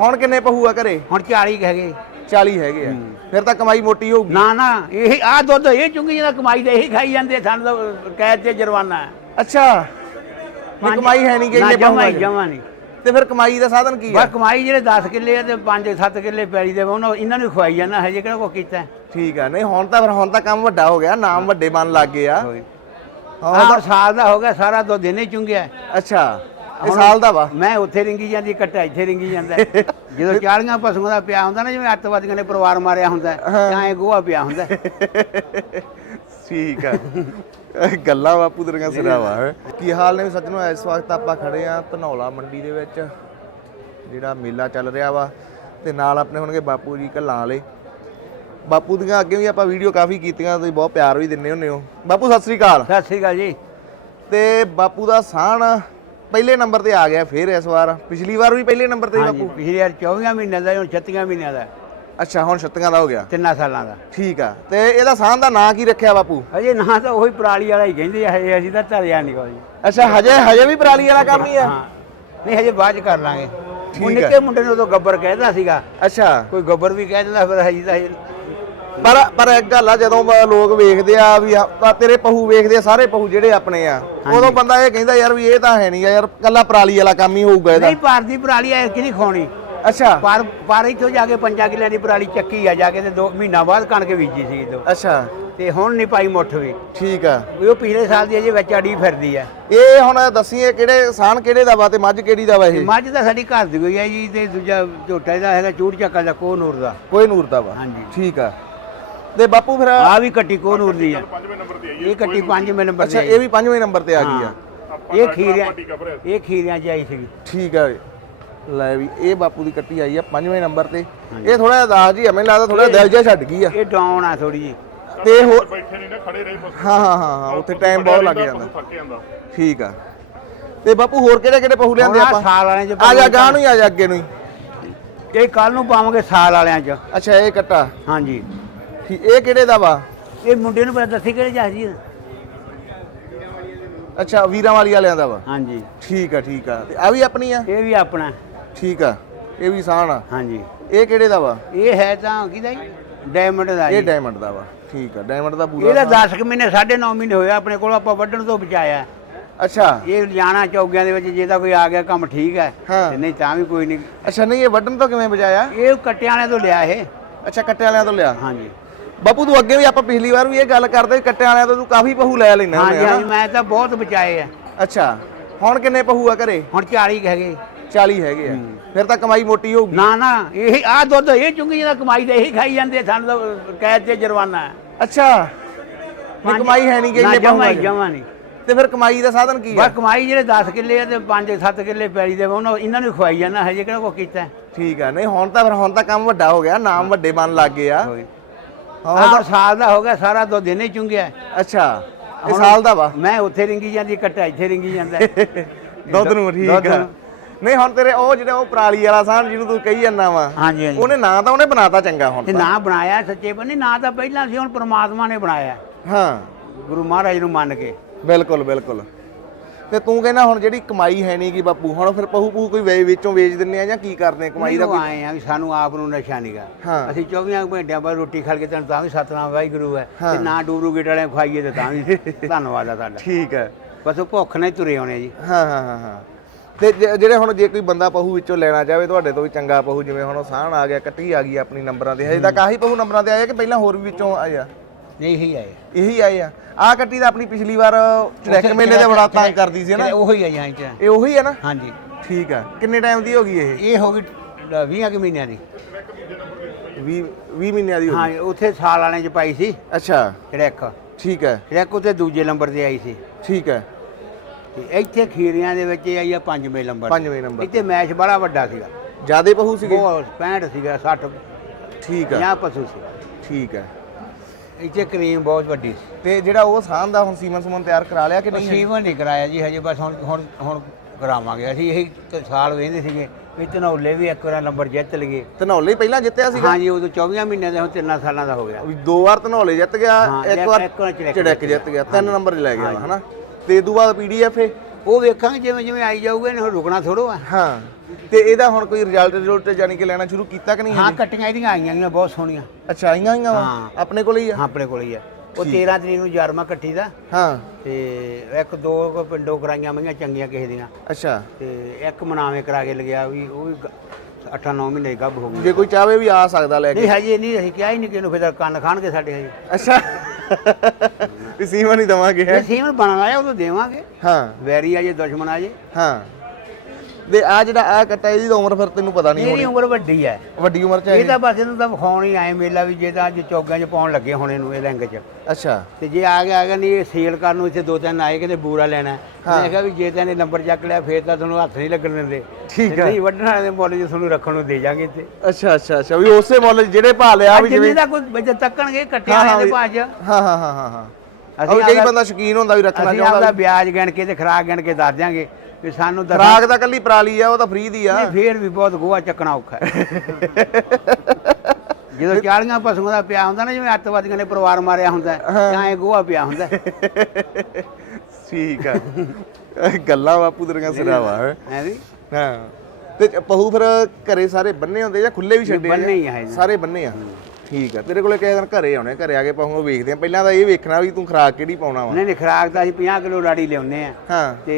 ਹੁਣ ਕਿੰਨੇ ਪਹੂ ਆ ਘਰੇ? ਹੁਣ 40 ਕੁ ਹੈਗੇ। 40 ਹੈਗੇ ਆ। ਫਿਰ ਤਾਂ ਕਮਾਈ ਮੋਟੀ ਹੋਊਗੀ। ਨਾ ਨਾ ਇਹ ਆ ਦੁੱਧ ਇਹ ਚੁੰਗੀ ਜਿਹਦਾ ਕਮਾਈ ਦੇ ਇਹੀ ਖਾਈ ਜਾਂਦੇ ਸਾਨੂੰ ਤਾਂ ਕੈਦ ਤੇ ਜੁਰਮਾਨਾ। ਹੈ ਅੱਛਾ। ਨਹੀਂ ਕਮਾਈ ਹੈ ਨਹੀਂ ਕਿ ਇੰਨੇ ਜਮਾ ਹੀ ਜਮਾ ਨਹੀਂ। ਤੇ ਫਿਰ ਕਮਾਈ ਦਾ ਸਾਧਨ ਕੀ ਬਸ ਕਮਾਈ ਜਿਹੜੇ 10 ਕਿੱਲੇ ਆ ਤੇ 5-7 ਕਿੱਲੇ ਪੈਲੀ ਦੇ ਉਹਨਾਂ ਇਹਨਾਂ ਨੂੰ ਖਵਾਈ ਜਾਂਦਾ ਹਜੇ ਕਿਹੜਾ ਕੋ ਕੀਤਾ। ਹੈ? ਠੀਕ ਆ। ਨਹੀਂ ਹੁਣ ਤਾਂ ਫਿਰ ਹੁਣ ਤਾਂ ਕੰਮ ਵੱਡਾ ਹੋ ਗਿਆ ਨਾਮ ਵੱਡੇ ਬਣ ਲੱਗ ਗਏ ਆ। ਹਾਂ ਸਾਲ ਦਾ ਹੋ ਗਿਆ ਸਾਰਾ ਦੁੱਧ ਇਹਨੇ ਚੁੰਗਿਆ। ਹੈ। ਅੱਛਾ। ਇਹ ਸਾਲ ਦਾ ਵਾ। ਮੈਂ ਉੱਥੇ ਰਿੰਗੀ ਜਾਂਦੀ ਕੱਟਾ ਇੱਥੇ ਰਿੰਗੀ ਜਾਂਦਾ। ਜਦੋਂ 40 ਪਸ਼ੂਆਂ ਦਾ ਪਿਆ ਹੁੰਦਾ ਨਾ ਜਿਵੇਂ ਅੱਤਵਾਦੀਆਂ ਨੇ ਪਰਿਵਾਰ ਮਾਰਿਆ ਹੁੰਦਾ ਹੈ, ਤਾਂ ਐ ਗੋਹਾ ਪਿਆ ਹੁੰਦਾ। ਠੀਕ ਆ। ਇਹ ਗੱਲਾਂ ਬਾਪੂ ਤੇਰੀਆਂ ਸਿਰਾ ਵਾ ਹੈਂ। ਕੀ ਹਾਲ ਨੇ ਸੱਜਣੋ? ਇਸ ਵਕਤ ਆਪਾਂ ਖੜੇ ਆ ਧਨੌਲਾ ਮੰਡੀ ਦੇ ਵਿੱਚ ਜਿਹੜਾ ਮੇਲਾ ਚੱਲ ਰਿਹਾ ਵਾ ਤੇ ਨਾਲ ਆਪਣੇ ਹੋਣਗੇ ਬਾਪੂ ਜੀ ਘੱਲਾਂ ਵਾਲੇ। ਬਾਪੂ ਦੀਆਂ ਅੱਗੇ ਵੀ ਆਪਾਂ ਵੀਡੀਓ ਕਾਫੀ ਕੀਤੀਆਂ ਤੁਸੀਂ ਬਹੁਤ ਪਿਆਰ ਵੀ ਦਿੰਦੇ ਹੁੰਦੇ ਹੋ। ਬਾਪੂ ਸਤਿ ਸ੍ਰੀ ਅਕਾਲ। ਸਤਿ ਸ੍ਰੀ ਅਕਾਲ ਜੀ। ਤੇ ਬਾਪੂ ਦਾ ਸਾਹਣ ਪਹਿਲੇ ਨੰਬਰ ਤੇ ਆ ਗਿਆ ਫੇਰ ਇਸ ਵਾਰ। ਪਿਛਲੀ ਵਾਰ ਵੀ ਪਹਿਲੇ ਨੰਬਰ ਤੇ ਹਾਂਜੀ ਬਾਪੂ? ਪਿਛਲੇ ਯਾਰ 24 ਮਹੀਨਿਆਂ ਦਾ ਹੁਣ 36 ਮਹੀਨਿਆਂ ਦਾ। ਹੈ, ਅੱਛਾ ਹੁਣ ਛੱਤੀਆਂ ਦਾ ਹੋ ਗਿਆ। ਤਿੰਨਾਂ ਸਾਲਾਂ ਦਾ। ਠੀਕ ਆ। ਤੇ ਇਹਦਾ ਸਾਹਣ ਦਾ ਨਾਂ ਕੀ ਰੱਖਿਆ ਬਾਪੂ? ਅਜੇ ਨਾ ਤਾਂ ਉਹੀ ਪਰਾਲੀ ਵਾਲਾ ਹੀ ਕਹਿੰਦੇ ਆ ਹਜੇ ਅਸੀਂ ਤਾਂ ਧਰਿਆ ਨਹੀਂ ਕੋਈ। ਅੱਛਾ ਹਜੇ ਹਜੇ ਵੀ ਪਰਾਲੀ ਵਾਲਾ ਕੰਮ ਹੀ ਆ? ਹਾਂ। ਨਹੀਂ ਹਜੇ ਬਾਅਦ ਚ ਕਰ ਲਾਂਗੇ। ਠੀਕ ਉਹ ਹੈ। ਨਿੱਕੇ ਮੁੰਡੇ ਨੂੰ ਉਦੋਂ ਗੱਬਰ ਕਹਿੰਦਾ ਸੀਗਾ। ਅੱਛਾ। ਕੋਈ ਗੱਬਰ ਵੀ ਕਹਿ ਦਿੰਦਾ ਫਿਰ ਹਜੇ ਤਾਂ ਹਜੇ ਪਰ ਪਰ ਇੱਕ ਗੱਲ ਆ ਜਦੋਂ ਲੋਕ ਵੇਖਦੇ ਆ ਵੀ ਆ- ਆ ਤੇਰੇ ਪਹੂ ਵੇਖਦੇ ਆ ਸਾਰੇ ਪਹੂ ਜਿਹੜੇ ਆਪਣੇ ਆ ਉਦੋਂ ਬੰਦਾ ਇਹ ਕਹਿੰਦਾ ਯਾਰ ਵੀ ਇਹ ਤਾਂ ਹੈ ਨਹੀਂ ਯਾਰ ਕੱਲਾ ਪਰਾਲੀ ਵਾਲਾ ਕੰਮ ਹੀ ਹੋਊਗਾ ਇਹਦਾ। ਨਹੀਂ ਪਾਰ ਦੀ ਪਰਾਲੀ ਐ ਕਿ ਨਹੀਂ ਖਾਣੀ ਅੱਛਾ। ਪਰ ਪਰ ਇੱਥੋਂ ਜਾ ਕੇ ਪੰਜਾਂ ਕਿੱਲਿਆਂ ਦੀ ਪਰਾਲੀ ਚੱਕੀ ਆ ਜਾ ਕੇ ਤੇ 2 ਮਹੀਨਾ ਬਾਅਦ ਕਣਕ ਬੀਜੀ ਸੀ ਇਦੋਂ ਅੱਛਾ। ਤੇ ਹੁਣ ਨਹੀਂ ਪਾਈ ਮੁੱਠ ਵੀ। ਠੀਕ ਆ। ਵੀ ਉਹ ਪਿਛਲੇ ਸਾਲ ਦੀ ਅਜੇ ਵਿੱਚ ਅੜੀ ਫਿਰਦੀ ਆ। ਇਹ ਹੁਣ ਦੱਸੀਏ ਕਿਹੜੇ ਸਾਨ ਕਿਹੜੇ ਦਾ ਵਾ ਤੇ ਮੱਝ ਕਿਹੜੀ ਦਾ ਵਾ ਇਹ? ਮੱਝ ਤਾਂ ਸਾਡੀ ਘਰ ਦੀ ਹੋਈ ਹੈ ਜੀ ਤੇ ਦੂਜਾ ਝੋਟਾ ਦਾ ਹੈਗਾ ਚੂੜ ਚੱਕਾ ਦਾ ਕੋਹ ਨੂਰ ਦਾ। ਕੋਈ ਨੂਰ ਦਾ ਵਾ। ਹਾਂਜੀ। ਠੀਕ ਆ। ਤੇ ਬਾਪੂ ਫਿਰ ਆ ਵੀ ਕੱਟੀ ਕੋਹ ਨੂਰ ਦੀ ਆ। ਇਹ ਕੱਟੀ 5ਵੇਂ ਨੰਬਰ ਅੱਛਾ ਤੇ ਇਹ ਵੀ ਪੰਜਵੇਂ ਨੰਬਰ ਤੇ ਆ ਗਈ ਆ। ਇਹ ਖੀਰਿਆਂ ਇਹ ਖੀਰਿਆਂ ਚ ਆਈ ਸੀ ਠੀਕ ਆ ਲੈ ਵੀ ਇਹ ਬਾਪੂ ਦੀ ਕੱਟੀ ਆਈ ਆ ਪੰਜਵੇਂ ਨੰਬਰ ਤੇ। ਇਹ ਥੋੜਾ ਜਿਹਾ ਦਾਜ ਜੀ ਮੈਨੂੰ ਲੱਗਦਾ ਥੋੜਾ ਦਿਲ ਜਿਹਾ ਛੱਡ ਗਈ ਆ। ਇਹ ਡਾਊਨ ਆ ਥੋੜੀ ਜੀ ਤੇ ਹੋਰ ਬੈਠੇ ਨਹੀਂ ਨਾ ਖੜੇ ਰਹੇ ਬਸ। ਹਾਂ ਹਾਂ ਹਾਂ ਹਾਂ ਉੱਥੇ ਟਾਈਮ ਬਹੁਤ ਲੱਗ ਜਾਂਦਾ। ਠੀਕ ਆ। ਤੇ ਬਾਪੂ ਹੋਰ ਕਿਹੜੇ ਕਿਹੜੇ ਪਹੂ ਲਿਆਂਦੇ ਆਪਾਂ? ਸਾਲ ਵਾਲਿਆਂ ਚ ਆ ਜਾ ਗਾਂ ਨੂੰ ਹੀ ਆ ਜਾ ਅੱਗੇ ਨੂੰ ਹੀ। ਇਹ ਕੱਲ ਨੂੰ ਪਾਵਾਂਗੇ ਸਾਲ ਵਾਲਿਆਂ ਚ। ਅੱਛਾ ਇਹ ਕੱਟਾ। ਹਾਂਜੀ। ਠੀਕ ਇਹ ਕਿਹੜੇ ਦਾ ਵਾ? ਇਹ ਮੁੰਡੇ ਨੂੰ ਪਤਾ ਦੱਸੀ ਕਿਹੜੇ ਜਹਾਜ਼ ਜੀ ਅੱਛਾ ਵੀਰਾਂ ਵਾਲੀ ਵਾਲਿਆਂ ਦਾ ਵਾ? ਹਾਂਜੀ। ਠੀਕ ਆ ਠੀਕ ਆ। ਤੇ ਆ ਵੀ ਆਪਣੀ ਆ? ਇਹ ਵੀ ਆਪਣਾ। ਠੀਕ ਆ ਇਹ ਵੀ ਸਾਨ ਆ। ਹਾਂਜੀ। ਇਹ ਕਿਹੜੇ ਦਾ ਵਾ? ਇਹ ਹੈ ਤਾਂ ਕਿਹਦਾ ਜੀ? ਡਾਇਮੰਡ ਦਾ ਇਹ ਜੀ। ਡਾਇਮੰਡ ਦਾ ਵਾ। ਠੀਕ ਆ ਡਾਇਮੰਡ ਦਾ ਪੂਰਾ ਇਹਦਾ ਸਾਨ। 10 ਮਹੀਨੇ 9.5 ਮਹੀਨੇ ਹੋਇਆ ਆਪਣੇ ਕੋਲ ਆਪਾਂ ਵੱਢਣ ਤੋਂ ਬਚਾਇਆ। ਅੱਛਾ। ਇਹ ਲਿਆਣਾ ਚੌਗਿਆਂ ਦੇ ਵਿੱਚ ਜੇ ਤਾਂ ਕੋਈ ਆ ਗਿਆ ਕੰਮ ਠੀਕ ਹੈ ਹਾਂ। ਤੇ ਨਹੀਂ ਤਾਂ ਵੀ ਕੋਈ ਨਹੀਂ। ਅੱਛਾ ਨਹੀਂ ਇਹ ਵੱਢਣ ਤੋਂ ਕਿਵੇਂ ਬਚਾਇਆ? ਇਹ ਕੱਟਿਆਂ ਵਾਲਿਆਂ ਤੋਂ ਲਿਆ ਇਹ। ਅੱਛਾ ਕੱਟੇ ਵਾਲਿਆਂ ਤੋਂ ਲਿਆ। ਹਾਂਜੀ। ਬਾਪੂ ਤੂੰ ਅੱਗੇ ਵੀ ਆਪਾਂ ਪਿਛਲੀ ਵਾਰ ਵੀ ਇਹ ਗੱਲ ਕਰਦੇ ਕੱਟੇ ਵਾਲਿਆਂ ਤੋਂ ਤੂੰ ਕਾਫੀ ਪਹੂ ਲੈ ਲੈਣਾ ਹਾਂਜੀ ਹਾਂਜੀ ਮੈਂ ਤਾਂ ਬਹੁਤ ਬਚਾਏ ਆ। ਅੱਛਾ ਹੁਣ ਕਿੰਨੇ ਪਹੂ ਆ ਘਰੇ? ਹੁਣ 40 ਕੁ ਹੈਗੇ। 40 ਹੈਗੇ ਆ। ਫਿਰ ਤਾਂ ਕਮਾਈ ਮੋਟੀ ਹੋਊਗੀ। ਨਾ ਨਾ ਇਹ ਆ ਦੁੱਧ ਇਹ ਚੁੰਗੀ ਜਿਹਦਾ ਕਮਾਈ ਦੇ ਇਹੀ ਖਾਈ ਜਾਂਦੇ ਸਾਨੂੰ ਤਾਂ ਕੈਦ ਤੇ ਜੁਰਮਾਨਾ। ਹੈ ਅੱਛਾ ਨਹੀਂ ਕਮਾਈ ਹੈ ਨਹੀਂ ਇੰਨੇ ਪਹੂ ਜਮਾ ਹੀ ਜਮਾ ਨਹੀਂ ਤੇ ਫਿਰ ਕਮਾਈ ਦਾ ਸਾਧਨ ਕੀ ਆ? ਬਸ ਕਮਾਈ ਜਿਹੜੇ 10 ਕਿੱਲੇ ਆ ਤੇ 5-7 ਕਿੱਲੇ ਪੈਲੀ ਦੇ ਉਹਨਾਂ ਇਹਨਾਂ ਨੂੰ ਖਵਾਈ ਜਾਂਦਾ ਹਜੇ ਕਿਹੜਾ ਕੋ ਕੀਤਾ। ਹੈ? ਠੀਕ ਆ ਨਹੀਂ ਹੁਣ ਤਾਂ ਫਿਰ ਹੁਣ ਤਾਂ ਕੰਮ ਵੱਡਾ ਹੋ ਗਿਆ ਨਾਮ ਵੱਡੇ ਬਣ ਲੱਗ ਗਏ ਆ। ਹਾਂ ਆਹ ਸਾਲ ਦਾ ਹੋ ਗਿਆ ਸਾਰਾ ਦੁੱਧ ਇਹਨੇ ਚੁੰਗਿਆ। ਅੱਛਾ ਇਹ ਸਾਲ ਦਾ ਵਾ ਮੈਂ ਉੱਥੇ ਰਿੰਗੀ ਜਾਂਦੀ ਕੱਟਾ ਇੱਥੇ ਰਿੰਗੀ ਜਾਂਦਾ। ਦੁੱਧ ਨੂੰ ਠੀਕ ਦੁੱਧ ਆ ਨੂੰ। ਨਹੀਂ ਹੁਣ ਤੇਰੇ ਉਹ ਜਿਹੜਾ ਉਹ ਪਰਾਲੀ ਵਾਲਾ ਸਾਨ ਜਿਹਨੂੰ ਤੂੰ ਕਹੀ ਜਾਂਦਾ ਵਾ ਹਾਂਜੀ ਹਾਂਜੀ ਉਹਨੇ ਨਾਂ ਤਾਂ ਉਹਨੇ ਬਣਾਤਾ ਚੰਗਾ ਹੁਣ ਤੇ ਤਾਂ। ਨਾ ਬਣਾਇਆ ਸੱਚੇ ਬੰਨੇ ਨਾ ਤਾਂ ਪਹਿਲਾਂ ਸੀ ਹੁਣ ਪ੍ਰਮਾਤਮਾ ਨੇ ਬਣਾਇਆ ਹਾਂ ਗੁਰੂ ਮਹਾਰਾਜ ਨੂੰ ਮੰਨ ਕੇ ਬਿਲਕੁਲ ਬਿਲਕੁਲ ਤੇ ਤੂੰ ਕਹਿੰਦਾ ਹੁਣ ਜਿਹੜੀ ਕਮਾਈ ਹੈ ਨਹੀਂ ਕੀ ਬਾਪੂ ਹੁਣ ਫਿਰ ਪਹੂ ਪਹੂ ਕੋਈ ਵੇ ਵਿੱਚੋਂ ਵੇਚ ਦਿੰਨੇ ਆ ਜਾਂ ਕੀ ਕਰਦੇ ਆ ਕਮਾਈ ਦਾ ਕੋਈ? ਆਏ ਆ ਵੀ ਸਾਨੂੰ ਆਪ ਨੂੰ ਨਸ਼ਾ ਨਹੀਂਗਾ ਹਾਂ। ਅਸੀਂ 24 ਘੰਟਿਆਂ ਬਾਅਦ ਰੋਟੀ ਖਾ ਕੇ ਤੈਨੂੰ ਤਾਂ ਵੀ ਸਤਨਾਮ ਵਾਹਿਗੁਰੂ ਹੈ। ਹਾਂ। ਤੇ ਨਾ ਡੂਰੂ ਗੇਟ ਵਾਲਿਆਂ ਨੂੰ ਖਵਾਈਏ ਤੇ ਤਾਂ ਵੀ ਧੰਨਵਾਦ ਆ ਤੁਹਾਡਾ। ਠੀਕ ਹੈ। ਬਸ ਉਹ ਭੁੱਖ ਨਾਲ ਹੀ ਤੁਰੇ ਆਉਣੇ ਜੀ। ਹਾਂ ਹਾਂ ਹਾਂ ਹਾਂ। ਤੇ ਜ- ਜਿਹੜੇ ਹੁਣ ਜੇ ਕੋਈ ਬੰਦਾ ਪਹੂ ਵਿੱਚੋਂ ਲੈਣਾ ਚਾਹਵੇ ਤੁਹਾਡੇ ਤੋਂ ਵੀ ਚੰਗਾ ਪਹੂ ਜਿਵੇਂ ਹੁਣ ਉਹ ਸਾਹਣ ਆ ਗਿਆ ਕੱਟੀ ਆ ਗਈ ਆਪਣੀ ਨੰਬਰਾਂ ਤੇ ਹਜੇ ਤੱਕ ਆਹੀ ਪਹੂ ਨੰਬਰਾਂ ਤੇ ਆਇਆ ਕਿ ਪਹਿਲਾਂ ਹੋਰ ਵੀ ਵਿੱਚੋਂ ਆਇਆ? ਇਹੀ ਆਏ ਇਹੀ ਆਏ ਆ। ਆ ਕੱਟੀ ਤਾਂ ਆਪਣੀ ਪਿਛਲੀ ਵਾਰ ਚੜੈਕ ਮੇਲੇ ਦੇ ਬੜਾ ਤੰਗ ਕਰਦੀ ਸੀ ਨਾ? ਉਹੀ ਆ ਜਾਂ ਚ। ਇਹ ਉਹੀ ਹੈ ਨਾ? ਹਾਂਜੀ। ਠੀਕ ਆ। ਕਿੰਨੇ ਟਾਈਮ ਦੀ ਹੋ ਗਈ ਇਹ? ਇਹ ਹੋ ਗਈ 20 ਕਿ ਮਹੀਨਿਆਂ ਦੀ। 20 20 ਮਹੀਨਿਆਂ ਦੀ ਹੋ ਹਾਂ ਉੱਥੇ ਸਾਲ ਵਾਲਿਆਂ ਚ ਪਾਈ ਸੀ। ਅੱਛਾ। ਰੈਕ ਠੀਕ ਹੈ ਰੈਕ ਉੱਤੇ ਦੂਜੇ ਨੰਬਰ ਤੇ ਆਈ ਸੀ। ਠੀਕ ਹੈ ਤੇ ਇੱਥੇ ਖੀਰੀਆਂ ਦੇ ਵਿੱਚ ਆਈ ਆ ਪੰਜਵੇਂ ਨੰਬਰ ਤੇ। ਪੰਜਵੇਂ ਨੰਬਰ ਇੱਥੇ ਮੈਚ ਬੜਾ ਵੱਡਾ ਸੀਗਾ। ਜਿਆਦੇ ਪਹੂ ਸੀਗੇ? ਬਹੁਤ 65 ਸੀਗਾ 60 ਠੀਕ ਆ। 50 ਪਸ਼ੂ ਸੀ। ਠੀਕ ਹੈ ਇੱਥੇ ਕਰੀਮ ਬਹੁਤ ਵੱਡੀ ਸੀ। ਤੇ ਜਿਹੜਾ ਉਹ ਸਾਹਨ ਦਾ ਹੁਣ ਸੀਮਨ ਸਮਨ ਤਿਆਰ ਕਰਾ ਲਿਆ ਕਿ ਨਹੀਂ? ਸੀਵਨ ਨਹੀਂ ਕਰਾਇਆ ਜੀ ਹਜੇ ਬਸ ਹੁਣ ਹੁਣ ਹੁਣ ਕਰਾਵਾਂਗੇ। ਅਸੀਂ ਇਹੀ ਤਾਂ ਸਾਲ ਵੇਂਦੇ ਸੀਗੇ ਵੀ ਧਨੌਲੇ ਵੀ ਇੱਕ ਵਾਰ ਨੰਬਰ ਜਿੱਤ ਲਈਏ। ਧਨੌਲੇ ਹੀ ਪਹਿਲਾਂ ਜਿੱਤਿਆ ਸੀਗਾ? ਹਾਂਜੀ ਉਦੋਂ 24 ਮਹੀਨਿਆਂ ਦੇ ਹੁਣ ਤਿੰਨਾਂ ਸਾਲਾਂ ਦਾ ਹੋ ਗਿਆ। ਵੀ ਦੋ ਵਾਰ ਧਨੌਲੇ ਜਿੱਤ ਗਿਆ ਹਾਂ, ਇੱਕ ਇੱਕ- ਵਾਰ ਵਾਰ ਚੜੈਕ ਜਿੱਤ ਗਿਆ ਤਿੰਨ ਨੰਬਰ ਹੀ ਲੈ ਗਿਆ ਹਨਾ? ਤੇ ਇਦੋਂ ਬਾਅਦ ਪੀਡੀਐਫ ਉਹ ਵੇਖਾਂਗੇ ਜਿਵੇਂ ਜਿਵੇਂ ਆਈ ਜਾਊਗਾ ਇਹਨੇ ਰੁਕਣਾ ਥੋੜੋ ਆ ਹਾਂ। ਤੇ ਇਹਦਾ ਹੁਣ ਕੋਈ ਰਿਜ਼ਲਟ ਰਿਜ਼ਲਟ ਜਾਨੀ ਕਿ ਲੈਣਾ ਸ਼ੁਰੂ ਕੀਤਾ ਕਿ ਨਹੀਂ ਹਾਂ? ਕੱਟੀਆਂ ਇਹਦੀਆਂ ਆਈਆਂ ਗਈਆਂ ਬਹੁਤ ਸੋਹਣੀਆਂ। ਅੱਛਾ ਆਈਆਂ ਆਈਆਂ ਵਾ। ਆਪਣੇ ਕੋਲ ਹੀ ਆ? ਹਾਂ ਆਪਣੇ ਕੋਲ ਹੀ ਆ। ਉਹ 13 ਤਰੀਕ ਨੂੰ ਜਰਮਾ ਕੱਟੀ ਦਾ। ਹਾਂ। ਤੇ ਇੱਕ ਦੋ ਕੁ ਪਿੰਡੋਂ ਕਰਾਈਆਂ ਮਈਆਂ ਚੰਗੀਆਂ ਕਿਸੇ ਦੀਆਂ। ਅੱਛਾ। ਤੇ ਇੱਕ ਮਨਾਵੇਂ ਕਰਾ ਕੇ ਲਗਿਆ ਵੀ ਉਹ ਵੀ 8-9 ਮਹੀਨੇ ਗੱਭ ਹੋ ਗਈ। ਜੇ ਕੋਈ ਚਾਹਵੇ ਵੀ ਆ ਸਕਦਾ ਲੈ ਕੇ। ਨਹੀਂ ਹਜੇ ਨਹੀਂ ਅਸੀਂ ਕਿਹਾ ਹੀ ਨਹੀਂ ਕਿ ਇਹਨੂੰ ਫਿਰ ਕੰਨ ਖਾਣਗੇ ਸਾਡੇ ਹਜੇ। ਅੱਛਾ। ਵੀ ਸੀਮਾ ਨਹੀਂ ਦਵਾਂਗੇ ਜੇ ਹੈ? ਸੀਮਨ ਬਣਨ ਆਇਆ ਉਦੋਂ ਦੇਵਾਂਗੇ। ਹਾਂ। ਵੈਰੀ ਆ ਜੇ ਦੁਸ਼ਮਣ ਆ ਜੇ। ਹਾਂ। ਤੇ ਆ ਜਿਹੜਾ ਆ ਕੱਟਾ ਇਹਦੀ ਤਾਂ ਉਮਰ ਫਿਰ ਤੈਨੂੰ ਪਤਾ ਨਹੀਂ ਹੋਣੀ। ਉਮਰ ਵੱਡੀ ਹੈ ਵੱਡੀ ਉਮਰ ਚ ਹੈ ਇਹ? ਤਾਂ ਬਸ ਇਹਨੂੰ ਤਾਂ ਵਿਖਾਉਣ ਹੀ ਆਏ ਮੇਲਾ ਵੀ ਜੇ ਤਾਂ ਅੱਜ ਚੌਗਾਂ 'ਚ ਪਾਉਣ ਲੱਗੇ ਹੁਣ ਇਹਨੂੰ ਇਹ ਲਿੰਗ 'ਚ। ਅੱਛਾ। ਤੇ ਜੇ ਆ ਗਿਆ ਆ ਗਿਆ ਨਹੀਂ ਇਹ ਸੇਲ ਕਰਨ ਨੂੰ ਇੱਥੇ ਦੋ ਤਿੰਨ ਆਏ ਕਿਤੇ ਬੂਰਾ ਲੈਣਾ। ਹੈ। ਮੈਂ ਕਿਹਾ ਵੀ ਜੇ ਤਾਂ ਇਹਨੇ ਨੰਬਰ ਚੱਕ ਲਿਆ ਫੇਰ ਤਾਂ ਤੁਹਾਨੂੰ ਹੱਥ ਨਹੀਂ ਲੱਗਣ ਦਿੰਦੇ। ਠੀਕ ਤੇ ਹੈ। ਨਹੀਂ ਵੱਢਣ ਵਾਲੇ ਦੇ ਮੁੱਲ ਜੇ ਤੁਹਾਨੂੰ ਰੱਖਣ ਨੂੰ ਦੇ ਜਾਾਂਗੇ ਇੱਥੇ। ਅੱਛਾ ਅੱਛਾ ਅੱਛਾ। ਵੀ ਉਸੇ ਮੁੱਲ 'ਚ ਜਿਹੜੇ ਭਾ ਲਿਆ ਵੀ ਜਿੰਨੇ ਜਿਵੇਂ ਦਾ ਕੋਈ ਬੱਚੇ ਤੱਕਣਗੇ ਕੱਟਿਆਂ ਹਾਂ, ਹਾਂ, ਦੇ ਵੀ- ਭਾਜ ਹਾਂ ਹਾਂ ਹਾਂ ਹਾਂ ਹਾਂ। ਅਸੀਂ ਕਈ ਬੰਦਾ ਸ਼ੌਕੀਨ ਹੁੰਦਾ ਵੀ ਰੱਖਣਾ ਅਸੀਂ ਚਾਹੁੰਦਾ ਆਪਦਾ। ਵਿਆਜ ਗਿਣ ਕੇ ਤੇ ਖਰਾਕ ਗਿਣ ਕੇ ਦੱਸ ਦਿਆਂਗੇ ਵੀ ਸਾਨੂੰ ਖਰਾਕ ਤਾਂ ਕੱਲੀ ਪਰਾਲੀ ਆ ਉਹ ਤਾਂ ਫ੍ਰੀ ਦੀ ਆ ਨਹੀਂ, ਫੇਰ ਵੀ ਬਹੁਤ ਗੋਹਾ ਚੱਕਣਾ ਔਖਾ ਹੈ ਜਦੋਂ 40 ਪਸ਼ੂਆਂ ਦਾ ਪਿਆ ਹੁੰਦਾ ਨਾ ਜਿਵੇਂ ਅੱਤਵਾਦੀਆਂ ਨੇ ਪਰਿਵਾਰ ਮਾਰਿਆ ਹੁੰਦਾ ਹੈ, ਤਾਂ ਐ ਗੋਹਾ ਪਿਆ ਹੁੰਦਾ ਹੈ। ਠੀਕ ਆ ਗੱਲਾਂ ਬਾਪੂ ਤੇਰੀਆਂ ਸਿਰਾ ਵਾ ਹੈਂ। ਹੈ ਵੀ ਹਾਂ ਤੇ ਪਹੂ ਫਿਰ ਘਰੇ ਸਾਰੇ ਬੰਨੇ ਹੁੰਦੇ ਜਾਂ ਖੁੱਲੇ ਵੀ ਛੱਡੇ ਆ? ਬੰਨੇ ਹੀ ਆ ਇਹ। ਸਾਰੇ ਬੰਨੇ ਆ ਠੀਕ ਆ ਤੇਰੇ ਕੋਲੇ ਕਿਸੇ ਦਿਨ ਘਰੇ ਆਉਣੇ ਘਰੇ ਆ ਕੇ ਨੂੰ ਵੇਖਦੇ ਆ। ਪਹਿਲਾਂ ਤਾਂ ਇਹ ਵੇਖਣਾ ਵੀ ਤੂੰ ਖਰਾਕ ਕਿਹੜੀ ਪਾਉਣਾ ਵਾ। ਨਹੀਂ ਨਹੀਂ ਖਰਾਕ ਤਾਂ ਅਸੀਂ 50 ਕਿਲੋ ਲਾੜੀ ਲਿਆਉਂਦੇ ਆ। ਹਾਂ। ਤੇ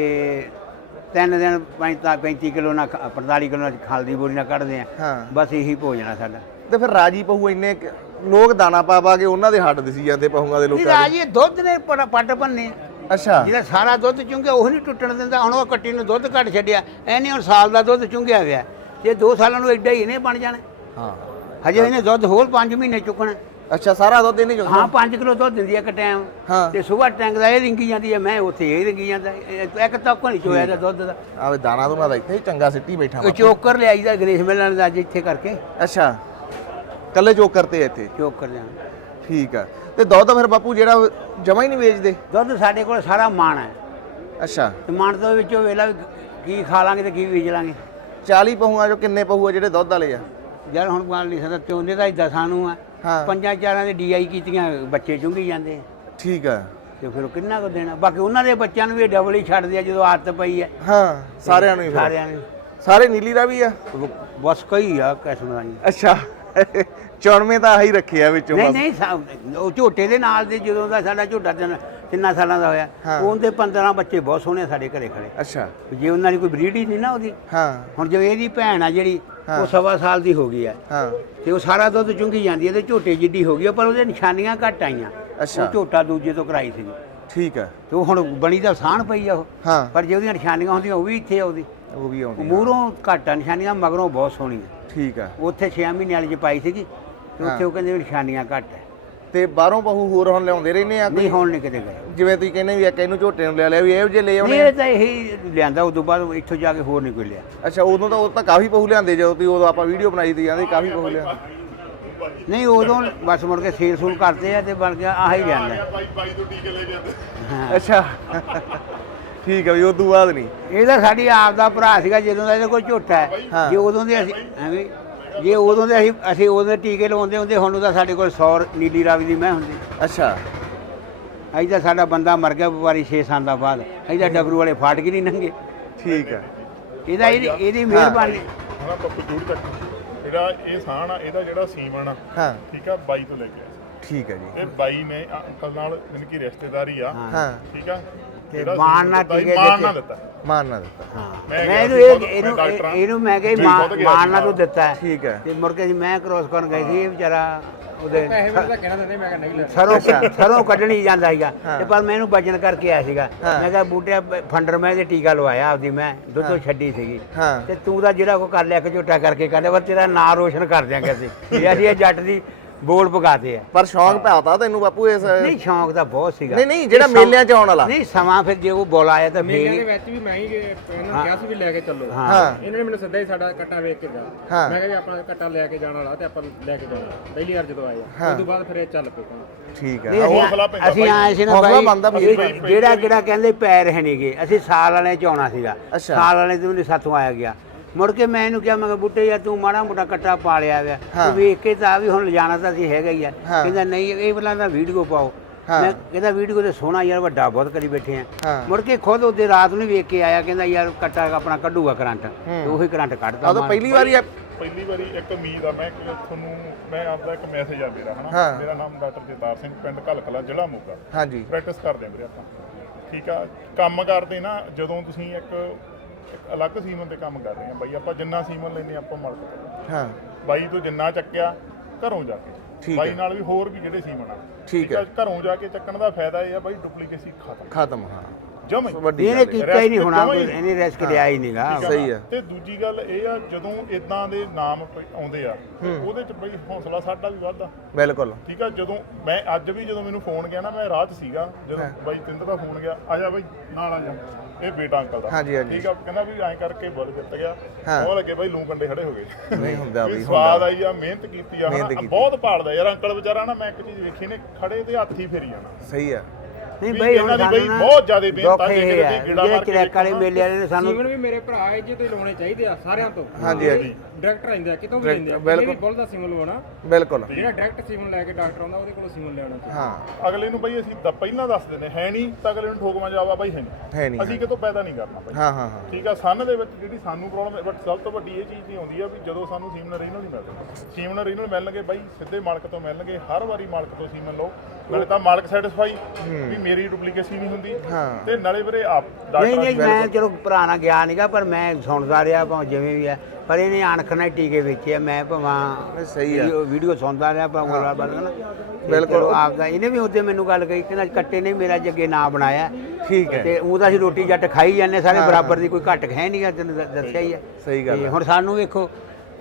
ਤਿੰਨ ਦਿਨ 35 ਕਿਲੋ ਨਾਲ ਖ- 45 ਕਿਲੋ ਨਾਲ ਖਲ ਦੀ ਬੋਰੀ ਨਾਲ ਕੱਢਦੇ ਆ। ਬਸ ਇਹੀ ਭੋਜਨ ਆ ਸਾਡਾ। ਤੇ ਫਿਰ ਰਾਜੀ ਪਹੂ ਇੰਨੇ ਲੋਕ ਦਾਣਾ ਪਾ ਪਾ ਕੇ ਉਹਨਾਂ ਦੇ ਹੱਡ ਦਿਸੀ ਜਾਂਦੇ ਪਹੂਆਂ ਦੇ ਲੋਕਾਂ ਰਾਜੀ ਦੁੱਧ ਨੇ ਪੱਟ ਭੰਨੇ। ਦੇ ਅੱਛਾ। ਜਿਹੜਾ ਸਾਰਾ ਦੁੱਧ ਚੁੰਗਿਆ ਉਹ ਨਹੀਂ ਟੁੱਟਣ ਦਿੰਦਾ। ਹੁਣ ਉਹ ਕੱਟੀ ਨੂੰ ਦੁੱਧ ਘੱਟ ਛੱਡਿਆ ਐ ਨਹੀਂ ਹੁਣ ਸਾਲ ਦਾ ਦੁੱਧ ਚੁੰਗਿਆ ਗਿਆ ਤੇ 2 ਸਾਲਾਂ ਨੂੰ ਐਡਾ ਹੀ ਇਹਨੇ ਬਣ ਜਾਣਾ। ਹਾਂ। ਹਜੇ ਇਹਨੇ ਦੁੱਧ ਹੋਰ 5 ਮਹੀਨੇ ਚੁੱਕਣਾ। ਅੱਛਾ ਸਾਰਾ ਦੁੱਧ ਇਹਨੇ ਚੁੱਕਦਾ ਹਾਂ 5 ਕਿਲੋ ਦੁੱਧ ਦਿੰਦੀ ਹੈ ਇੱਕ ਟਾਈਮ। ਹਾਂ। ਤੇ ਸਵੇਰ ਟੈਂਕ ਦਾ ਇਹ ਰਿੰਗੀ ਜਾਂਦੀ ਹੈ ਮੈਂ ਉੱਥੇ ਇਹ ਰਿੰਗੀ ਜਾਂਦਾ। ਇੱਕ ਤੱਕ ਨਹੀਂ ਚੋਇਆ ਦਾ ਦੁੱਧ ਦਾ। ਆਵੇ ਦਾਣਾ ਦੂਣਾ ਦਾ ਇੱਥੇ ਹੀ ਚੰਗਾ ਸਿੱਟੀ ਬੈਠਾ ਉਹ ਵਾ ਚੋਕਰ ਲਿਆਈਦਾ ਗਣੇਸ਼ ਮੇਲਣ ਦਾ ਜਿੱਥੇ ਕਰਕੇ। ਅੱਛਾ। ਕੱਲੇ ਚੋਕਰ ਤੇ ਇੱਥੇ? ਚੋਕਰ ਲਿਆਉਣਾ ਠੀਕ ਆ। ਤੇ ਦੁੱਧ ਫਿਰ ਬਾਪੂ ਜਿਹੜਾ ਜਮਾ ਹੀ ਨਹੀਂ ਵੇਚਦੇ? ਦੁੱਧ ਸਾਡੇ ਕੋਲ ਸਾਰਾ ਮਾਣ ਹੈ। ਅੱਛਾ। ਤੇ ਮਾਣ ਤੋਂ ਵਿੱਚੋਂ ਵੇਲਾ ਕੀ ਖਾ ਲਾਂਗੇ ਤੇ ਕੀ ਵੇਚ ਲਾਂਗੇ। 40 ਪਹੂਆਂ ਚੋਂ ਕਿੰਨੇ ਪਹੂ ਆ ਜਿਹੜੇ ਦੁੱਧ ਵਾਲੇ ਆ? ਯਾਰ ਹੁਣ ਗੱਲ ਨਹੀਂ ਸਕਦਾ ਚੋਨੇ ਦਾ ਇਦਾਂ ਸਾਨੂੰ ਆ। ਹਾਂ। ਪੰਜਾਂ ਚਾਰਾਂ ਦੇ ਡੀਆਈ ਕੀਤੀਆਂ ਬੱਚੇ ਚੁੰਗੀ ਜਾਂਦੇ। ਆ। ਠੀਕ ਆ। ਤੇ ਫਿਰ ਕਿੰਨਾ ਕੁ ਦੇਣਾ? ਬਾਕੀ ਉਹਨਾਂ ਦੇ ਬੱਚਿਆਂ ਨੂੰ ਵੀ ਡਬਲ ਹੀ ਛੱਡਦੇ ਆ ਜਦੋਂ ਆਦਤ ਪਈ ਹੈ ਹਾਂ ਸਾਰਿਆਂ ਨੂੰ ਹੀ ਫਿਰ। ਸਾਰਿਆਂ ਨੂੰ ਸਾਰੇ ਨੀਲੀ ਦਾ ਵੀ ਆ? ਬਸ ਕਈ ਆ ਕਿਸਮ ਦਾ ਜੀ ਅੱਛਾ। 94 ਤਾਂ ਆਹੀ ਰੱਖਿਆ ਵਿੱਚੋਂ ਨਹੀਂ ਬਸ। ਨਹੀਂ ਸਾ- ਉਹ ਝੋਟੇ ਦੇ ਨਾਲ ਦੇ ਜਦੋਂ ਦਾ ਸਾਡਾ ਝੋਟਾ ਤਿੰਨ ਤਿੰਨਾਂ ਸਾਲਾਂ ਦਾ ਹੋਇਆ ਹਾਂ। ਉਹਦੇ 15 ਬੱਚੇ ਬਹੁਤ ਸੋਹਣੇ ਆ ਸਾਡੇ ਘਰੇ ਖੜੇ। ਅੱਛਾ। ਜੇ ਉਹਨਾਂ ਦੀ ਕੋਈ ਬਰੀਡ ਹੀ ਨਹੀਂ ਨਾ ਉਹਦੀ। ਹਾਂ। ਹੁਣ ਜਿਵੇਂ ਇਹਦੀ ਭੈਣ ਆ ਜਿਹੜੀ। ਉਹ ਸਵਾ ਸਾਲ ਦੀ ਹੋ ਗਈ ਆ ਹਾਂ। ਤੇ ਉਹ ਸਾਰਾ ਦੁੱਧ ਚੁੰਗੀ ਜਾਂਦੀ ਹੈ ਤੇ ਝੋਟੇ ਜਿੱਡੀ ਹੋ ਗਈ ਆ, ਪਰ ਉਹਦੇ ਨਿਸ਼ਾਨੀਆਂ ਘੱਟ ਆਈਆਂ। ਅੱਛਾ। ਉਹ ਝੋਟਾ ਦੂਜੇ ਤੋਂ ਕਰਾਈ ਸੀ। ਠੀਕ ਆ ਤੇ ਉਹ ਹੁਣ ਬਣੀ ਦਾ ਸਾਨ ਪਈ ਆ ਉਹ। ਹਾਂ। ਪਰ ਜੇ ਉਹਦੀਆਂ ਨਿਸ਼ਾਨੀਆਂ ਹੁੰਦੀਆਂ ਉਹ ਵੀ ਇੱਥੇ ਆ ਉਹਦੀ। ਉਹ ਵੀ ਆਉਂਦੀ ਆ। ਮੂਹਰੋਂ ਘੱਟ ਆ ਨਿਸ਼ਾਨੀਆਂ ਮਗਰੋਂ ਬਹੁਤ ਸੋਹਣੀਆਂ। ਠੀਕ ਆ। ਉੱਥੇ 6 ਮਹੀਨੇ ਵਾਲੀ ਚ ਪਾਈ ਸੀਗੀ ਤੇ ਉੱਥੇ ਉਹ ਕਹਿੰਦੇ ਵੀ ਨਿਸ਼ਾਨੀਆਂ ਘੱਟ ਹੈ। ਤੇ ਬਾਹਰੋਂ ਪਹੂ ਹੋਰ ਹੁਣ ਲਿਆਉਂਦੇ ਰਹਿੰਦੇ ਆ ਨਹੀਂ ਹੁਣ ਨਹੀਂ ਕਿਤੇ ਗਏ। ਜਿਵੇਂ ਤੁਸੀਂ ਕਹਿੰਦੇ ਵੀ ਇੱਕ ਇਹਨੂੰ ਝੋਟੇ ਨੂੰ ਲੈ ਲਿਆ ਵੀ ਇਹੋ ਜਿਹੇ ਲੈ ਨਹੀਂ ਆਉਣੇ ਇਹ ਤਾਂ ਇਹੀ ਲਿਆਂਦਾ ਉਦੋਂ ਬਾਅਦ ਇੱਥੋਂ ਜਾ ਕੇ ਹੋਰ ਨਹੀਂ ਕੋਈ ਲਿਆ। ਅੱਛਾ ਉਦੋਂ ਤਾਂ ਉਹ ਤਾਂ ਕਾਫੀ ਪਹੂ ਲਿਆਂਦੇ ਜਦੋਂ ਤੁਸੀਂ ਉਦੋਂ ਆਪਾਂ ਵੀਡੀਓ ਬਣਾਈ ਤੀ ਜਾਂਦੇ ਕਾਫੀ ਪਹੂ ਲਿਆਂਦੇ। ਨਹੀਂ ਉਦੋਂ ਬਸ ਮੁੜ ਕੇ ਸੇਲ ਸੂਲ ਕਰਦੇ ਆ ਤੇ ਬਣ ਗਿਆ ਆਹੀ ਲਿਆਂਦਾ। ਹਾਂ ਅੱਛਾ। ਠੀਕ ਆ ਵੀ ਉਦੋਂ ਬਾਅਦ ਨਹੀਂ। ਇਹ ਤਾਂ ਸਾਡੀ ਆਪ ਦਾ ਭਰਾ ਸੀਗਾ ਜਦੋਂ ਦਾ ਇਹਦੇ ਕੋਲ ਝੋਟਾ ਹੈ। ਹਾਂ। ਜੇ ਉਦੋਂ ਦੇ ਅਸੀਂ ਐਵੇਂ ਜੇ ਉਦੋਂ ਦੇ ਅਸੀਂ ਅਸੀਂ ਉਦੋਂ ਦੇ ਟੀਕੇ ਲਵਾਉਂਦੇ ਹੁੰਦੇ ਹੁਣ ਤਾਂ ਸਾਡੇ ਕੋਲ 100 ਨੀਲੀ ਰਾਵੀ ਦੀ ਮੈਂ ਹੁੰਦੀ। ਅੱਛਾ। ਅਸੀਂ ਤਾਂ ਸਾਡਾ ਬੰਦਾ ਮਰ ਗਿਆ ਵਪਾਰੀ 6 ਸਾਲ ਦਾ ਬਾਅਦ। ਅਸੀਂ ਤਾਂ ਡਬਰੂ ਵਾਲੇ ਫਾਟ ਕੇ ਨਹੀਂ ਨੰਗੇ। ਠੀਕ ਆ। ਇਹਦਾ ਇਹਦੀ ਇਹਦੀ ਮਿਹਰਬਾਨੀ। ਹਾਂ ਪੱਪੂ ਦੂਰ ਤੱਕ ਜਿਹੜਾ ਇਹ ਸਾਣ ਆ ਇਹਦਾ ਜਿਹੜਾ ਸੀਮਨ ਆ ਹਾਂ। ਠੀਕ ਆ ਬਾਈ ਤੋਂ ਲੈ ਕੇ ਠੀਕ ਆ ਜੀ। ਇਹ ਬਾਈ ਨੇ ਆ ਅੰਕਲ ਨਾਲ ਜਾਣੀ ਕਿ ਰਿਸ਼ਤੇਦਾਰੀ ਆ। ਹਾਂ। ਹਾਂ। ਠੀਕ ਆ। ਤੇ ਦਿੱਤਾ ਸੀ, ਟੀਕੇ ਕੇ। ਦਿੱਤਾ। ਮਾਨ ਨਾ ਦਿੱਤਾ। ਹਾਂ। ਮੈਂ ਇਹਨੂੰ ਇਹ- ਇਹਨੂੰ। ਇਹਨੂੰ ਮੈਂ ਕਿਹਾ ਮੈਂ ਮਾਂ ਖੁਦ ਗਿਆ ਮਾਂ ਸੀ ਨਾਲ ਤੂੰ ਦਿੱਤਾ ਹੈ। ਠੀਕ ਹੈ। ਤੇ ਮੁੜ ਕੇ ਜੀ ਮੈਂ ਕ੍ਰੋਸ ਕਰਨ ਗਈ ਸੀ ਇਹ ਵਿਚਾਰਾ ਉਹਦੇ ਪੈਸੇ ਮੈਨੂੰ ਤਾਂ ਕਹਿਣਾ ਦਿੰਦੇ ਮੈਂ ਕਿਹਾ ਨਹੀਂ ਲੈ ਸਰੋਂ ਸਰੋਂ ਕੱਢਣੀ ਜਾਂਦਾ ਸੀਗਾ। ਤੇ ਪਰ ਮੈਂ ਇਹਨੂੰ ਬਚਨ ਕਰਕੇ ਆਇਆ ਸੀਗਾ। ਮੈਂ ਕਿਹਾ ਬੂਟਿਆ ਫੰਡਰ ਮੈਂ ਇਹਦੇ ਟੀਕਾ ਲਵਾਇਆ ਆਪਦੀ ਮੈਂ ਦੁੱਧੋਂ ਛੱਡੀ ਸੀਗੀ। ਤੇ ਤੂੰ ਦਾ ਜਿਹੜਾ ਕੋ ਕਰ ਲਿਆ ਕਿ ਝੋਟਾ ਕਰਕੇ ਕਰ ਲਿਆ ਪਰ ਤੇਰਾ ਨਾਂ ਰੋਸ਼ਨ ਕਰ ਦਿਆਂਗੇ ਅਸੀਂ। ਵੀ ਅਸੀਂ ਇਹ ਜੱਟ ਦੀ ਬੋਲ ਪਗਾਤੇ ਆ। ਪਰ ਸ਼ੌਂਕ ਪਾਤਾ ਤੈਨੂੰ ਬਾਪੂ ਇਸ ਨਹੀਂ ਸ਼ੌਂਕ ਤਾਂ ਬਹੁਤ ਸੀਗਾ। ਨਹੀਂ ਨਹੀਂ ਜਿਹੜਾ ਮੇਲਿਆਂ ਚ ਆਉਣ ਵਾਲਾ। ਨਹੀਂ ਸਮਾਂ ਫਿਰ ਜੇ ਉਹ ਬੋਲ ਆਇਆ ਤਾਂ ਮੇਲਿਆਂ ਦੇ ਵਿੱਚ ਵੀ ਮੈਂ ਹੀ ਇਹਨਾਂ ਨੂੰ ਕਿਹਾ ਸੀ ਵੀ ਲੈ ਕੇ ਚੱਲੋ। ਹਾਂ। ਹਾਂ। ਇਹਨਾਂ ਨੇ ਮੈਨੂੰ ਸਿੱਧਾ ਹੀ ਸਾਡਾ ਕੱਟਾ ਵੇਖ ਕੇ ਗਿਆ। ਹਾਂ। ਮੈਂ ਕਿਹਾ ਵੀ ਆਪਣਾ ਕੱਟਾ ਲੈ ਕੇ ਜਾਣ ਵਾਲਾ ਤੇ ਆਪਾਂ ਲੈ ਕੇ ਜਾਣਾ। ਪਹਿਲੀ ਵਾਰ ਜਦੋਂ ਆਏ ਹਾਂ। ਆ। ਉਸ ਤੋਂ ਬਾਅਦ ਫਿਰ ਇਹ ਚੱਲ ਪਏ ਠੀਕ ਨਹੀਂ ਆ ਅਸੀਂ-। ਆਏ ਸੀ ਨਾ ਬਾਈ। ਜਿਹੜਾ ਜਿਹੜਾ ਕਹਿੰਦੇ ਪੈਰ ਹੈ ਨਹੀਂਗੇ ਅਸੀਂ ਸਾਲ ਵਾਲੇ ਚ ਆਉਣਾ ਸੀਗਾ। ਸਾਲ ਵਾਲੇ ਤੋਂ ਵੀ ਸਾਥੋਂ ਆਇਆ ਗਿਆ। ਮੁੜ ਕੇ ਮੈਂ ਇਹਨੂੰ ਕਿਹਾ ਮੈਂ ਕਿਹਾ ਬੁੱਟੇ ਯਾਰ ਤੂੰ ਮਾੜਾ ਮੋਟਾ ਕੱਟਾ ਪਾ ਲਿਆ ਹਾਂ। ਤੂੰ ਵੇਖ ਕੇ ਤਾਂ ਆ ਵੀ ਹੁਣ ਲਿਜਾਣਾ ਤਾਂ ਅਸੀਂ ਹੈਗਾ ਹੀ ਆ। ਕਹਿੰਦਾ ਨਹੀਂ ਇਹ ਬਲਾ ਦਾ ਵੀਡੀਓ ਪਾਓ। ਮੈਂ ਕਹਿੰਦਾ ਵੀਡੀਓ ਤੇ ਸੋਹਣਾ ਯਾਰ ਵੱਡਾ ਬਹੁਤ ਕਰੀ ਬੈਠੇ ਆ। ਮੁੜ ਕੇ ਖੁਦ ਉਹਦੇ ਰਾਤ ਨੂੰ ਵੇਖ ਕੇ ਆਇਆ ਕਹਿੰਦਾ ਯਾਰ ਕੱਟਾ ਆਪਣਾ ਕੱਢੂਗਾ ਕਰੰਟ। ਤੇ ਉਹੀ ਕਰੰਟ ਕੱਢਦਾ ਮਾਰ- ਪਹਿਲੀ ਵਾਰੀ ਆ- ਪਹਿਲੀ ਵਾਰੀ ਇੱਕ ਉਮੀਦ ਆ ਮੈਂ ਕਿ ਤੁਹਾਨੂੰ ਮੈਂ ਆਪਦਾ ਇੱਕ ਮੈਸੇਜ ਆ ਮੇਰਾ ਹਨਾ। ਮੇਰਾ ਨਾਮ ਡਾਕਟਰ ਜਗਤਾਰ ਸਿੰਘ ਪਿੰਡ ਕਲਕਲਾ ਜ਼ਿਲ੍ਹਾ ਮੋਗਾ। ਹਾਂਜੀ। ਪ੍ਰੈਕਟਿਸ ਕਰਦੇ ਆ ਵੀਰੇ ਆਪਾਂ। ਠੀਕ ਆ? ਕੰਮ ਕਰਦੇ ਨਾ ਜਦੋਂ ਤੁਸੀਂ ਇੱਕ ਇੱਕ ਅਲੱਗ ਸੀਮਨ ਤੇ ਕੰਮ ਕਰ ਰਹੇ ਆ ਬਾਈ ਆਪਾਂ ਜਿੰਨਾ ਸੀਮਨ ਲੈਨੇ ਆਪਾਂ ਮਲਕ ਹਾਂ। ਬਾਈ ਤੋਂ ਜਿੰਨਾ ਚੱਕਿਆ ਘਰੋਂ ਜਾ ਕੇ। ਬਾਈ ਹੈ। ਨਾਲ ਵੀ ਹੋਰ ਵੀ ਜਿਹੜੇ ਸੀਮਨ ਆ। ਠੀਕ ਹੈ। ਘਰੋਂ ਜਾ ਕੇ ਚੱਕਣ ਦਾ ਫਾਇਦਾ ਇਹ ਆ ਬਾਈ ਡੁਪਲੀਕੇਸੀ ਖਤਮ। ਖਤਮ ਹਾਂ। ਜਮੇ ਵੱਡੀ ਇਹਨੇ ਗੱਲ ਹੈ। ਕੀਤਾ ਹੀ ਨਹੀਂ ਹੋਣਾ ਕੋਈ ਇਹਨੇ ਰਿਸਕ ਲਿਆ ਹੀ ਨਹੀਂਗਾ ਸਹੀ ਆ। ਤੇ ਦੂਜੀ ਗੱਲ ਇਹ ਆ ਜਦੋਂ ਇਦਾਂ ਦੇ ਨਾਮ ਪ- ਆਉਂਦੇ ਆ ਉਹਦੇ ਚ ਬਈ ਹੌਸਲਾ ਸਾਡਾ ਵੀ ਵੱਧਦਾ। ਬਿਲਕੁਲ। ਠੀਕ ਆ ਜਦੋਂ ਮੈਂ ਅੱਜ ਵੀ ਜਦੋਂ ਮੈਨੂੰ ਫੋਨ ਗਿਆ ਨਾ ਮੈਂ ਰਾਹ 'ਚ ਸੀਗਾ ਜਦੋਂ ਬਾਈ ਤਿੰਦਰ ਦਾ ਫੋਨ ਗਿਆ ਆ ਜਾ ਬਾਈ ਨਾਲ ਆ ਜਾ। ਇਹ ਬੇਟਾ ਅੰਕਲ ਦਾ। ਹਾਂਜੀ, ਹਾਂਜੀ। ਠੀਕ ਆ ਕਹਿੰਦਾ ਵੀ ਐਂ ਕਰਕੇ ਬੁੱਲ ਜਿੱਤ ਗਿਆ। ਹਾਂ। ਉਹ ਲੱਗੇ ਬਾਈ ਲੂ ਕੰਡੇ ਖੜੇ ਹੋ ਗਏ। ਨਹੀਂ ਹੁੰਦਾ ਵੀ ਵੀ ਸਵਾਦ ਆਈ ਆ ਮਿਹਨਤ ਕੀਤੀ ਆ ਮਿਹਨਤ ਹਨਾ ਕੀਤੀ। ਬਹੁਤ ਪਾਲਦਾ ਯਾਰ ਅੰਕਲ ਵਿਚਾਰਾ ਨਾ ਮੈਂ ਇੱਕ ਚੀਜ਼ ਵੇਖੀ ਨੇ ਖੜੇ ਤੇ ਹੱਥ ਹੀ ਫੇਰੀ ਜਾਣਾ। ਸਹੀ ਆ। ਨਹੀਂ ਬਈ ਹੁਣ ਦੀ ਬਈ ਬਹੁਤ ਜ਼ਿਆਦਾ ਆ, ਇਹ ਕਿਤੇ ਹੈ ਗੇੜਾ ਜਿਹੜੇ ਮਾਰ ਕੇ ਵਾਲੇ। ਮੇਲੇ ਵਾਲੇ ਨੇ ਸਾਨੂੰ ਜੀਵਨ ਵੀ ਮੇਰੇ ਭਰਾ ਇਹ ਜੇ ਤੁਸੀਂ ਲਾਉਣੇ ਚਾਹੀਦੇ ਆ ਸਾਰਿਆਂ ਤੋਂ। ਹਾਂਜੀ ਹਾਂਜੀ। ਡਾਇਰੈਕਟ ਰਹਿੰਦੇ ਆ ਕਿਤੋਂ ਵੀ ਲੈਂਦੇ ਆ। ਬਿਲਕੁਲ। ਬਿਲਕੁਲ ਬੋਲਦਾ ਸਿਮਲ ਲਵਾਉਣਾ ਬਿਲਕੁਲ। ਜਿਹੜਾ ਡਾਇਰੈਕਟ ਸਿਮਲ ਲੈ ਕੇ ਡਾਕਟਰ ਆਉਂਦਾ ਉਹਦੇ ਕੋਲੋਂ ਸਿਮਲ ਲੈਣਾ ਚਾਹੀਦਾ। ਹਾਂ। ਅਗਲੇ ਨੂੰ ਬਈ ਅਸੀਂ ਪਹਿਲਾਂ ਦੱਸ ਦਿੰਦੇ ਹੈ ਨਹੀਂ ਤਾਂ ਅਗਲੇ ਨੂੰ ਠੋਕਵਾਂ ਜਾਵਾ ਬਾਈ ਹੈ ਨਹੀਂ। ਹੈ ਨਹੀਂ ਅਸੀਂ ਕਿਤੋਂ ਪੈਦਾ ਨਹੀਂ ਕਰਨਾ ਬਾਈ। ਹਾਂ ਹਾਂ ਹਾਂ। ਠੀਕ ਆ ਸੰਨ ਦੇ ਵਿੱਚ ਜਿਹੜੀ ਸਾਨੂੰ ਪ੍ਰੋਬਲਮ ਹੈ ਬਟ ਸਭ ਤੋਂ ਵੱਡੀ ਇਹ ਚੀਜ਼ ਦੀ ਆਉਂਦੀ ਆ ਵੀ ਜਦੋਂ ਸਾਨੂੰ ਸੀਮਨ ਰੀਨਲ ਨਹੀਂ ਮਿਲਦੇ। ਸੀਮਨ ਰੀਨਲ ਮਿਲਣਗੇ ਬਾਈ ਸਿੱਧੇ ਮਾਲਕ ਤੋਂ ਮਿਲਣਗੇ ਹਰ ਵਾਰੀ ਮਾਲਕ ਤੋਂ ਸੀਮਨ ਲਓ। ਨਾਲੇ ਤਾਂ ਮਾਲਕ ਸੈਟੀਸਫਾਈ ਵੀ ਮੇਰੀ ਡੁਪਲੀਕੇਸੀ ਨਹੀਂ ਹੁੰਦੀ। ਹਾਂ। ਤੇ ਨਾਲੇ ਵੀਰੇ ਆਪ ਨਹੀਂ ਡਾਕਟਰ ਨਹੀਂ ਮੈਂ ਚਲੋ ਭਰਾ ਨਾਲ ਗਿਆ ਨਹੀਂਗਾ ਪਰ ਮੈਂ ਸੁਣਦਾ ਰਿਹਾ ਭਾਵੇਂ ਜਿਵੇਂ ਵੀ ਹੈ ਪਰ ਇਹਨੇ ਅਣਖ ਨਾਲ ਟੀਕੇ ਵੇਚੇ ਆ ਮੈਂ ਨਹੀਂ, ਭਾਵੇਂ ਸਹੀ ਆ। ਵੀਡੀਓ- ਵੀਡੀਓ ਸੁਣਦਾ ਰਿਹਾ ਭਾਵੇਂ ਗੱਲਾਂ ਬਾਤਾਂ ਨਾ ਬਿਲਕੁਲ। ਆਪਦਾ ਇਹਨੇ ਵੀ ਉਹਦੇ ਮੈਨੂੰ ਗੱਲ ਕਹੀ ਕਹਿੰਦਾ ਕੱਟੇ ਨੇ ਮੇਰਾ ਜੱਗੇ ਨਾਂ ਬਣਾਇਆ। ਠੀਕ ਹੈ। ਤੇ ਉਹਦਾ ਅਸੀਂ ਰੋਟੀ ਜੱਟ ਖਾਈ ਜਾਂਦੇ ਸਾਰੇ ਬਰਾਬਰ ਦੀ ਕੋਈ ਘੱਟ ਹੈ ਨਹੀਂਗਾ ਤੈਨੂੰ ਦ- ਦੱਸਿਆ ਹੀ ਹੈ ਸਹੀ ਗੱਲ ਤੇ ਹੈ। ਹੁਣ ਸਾਨੂੰ ਵੇਖੋ